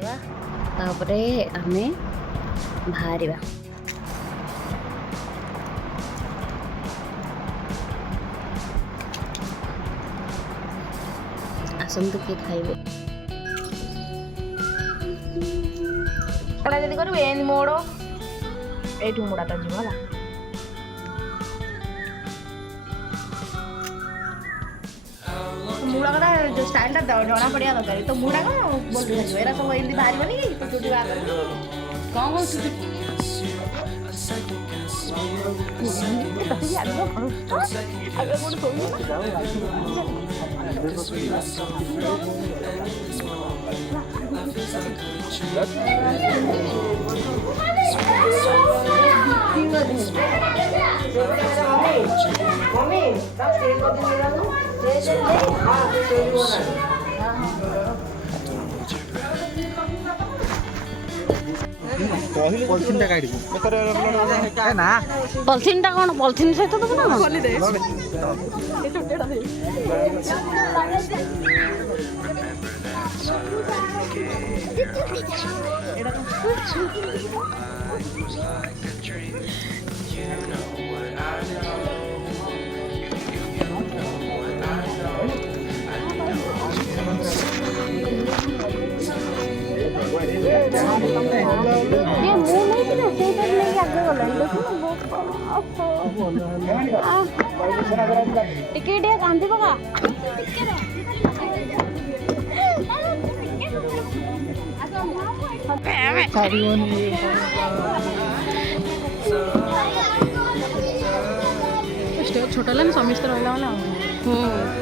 देवा तापरे आमे बाहरिबा। आसंतु के खाइबे कड़ा जदी करबे एनी मोड़ो एठू मोड़ाटा जीव होला मुड़ा कड़ा जो स्टाइल टा जणा पड़िया दरकार तो मुड़ा का बोल दे एरा सब एंदी बाहर बनी तो चुटी बाहर कौन हो चुटी पॉलिथिन टा काढी ना पॉलिथिन टा कोन पॉलिथिन सहित दबो ना खोली दे ए छोटेडा दे एडा ये मुंह नहीं थी ना सेटर नहीं आगे गलन देखो टिकट या कांदी बघा स्टेज छोटा ला समिस्त रहला वाला हम्म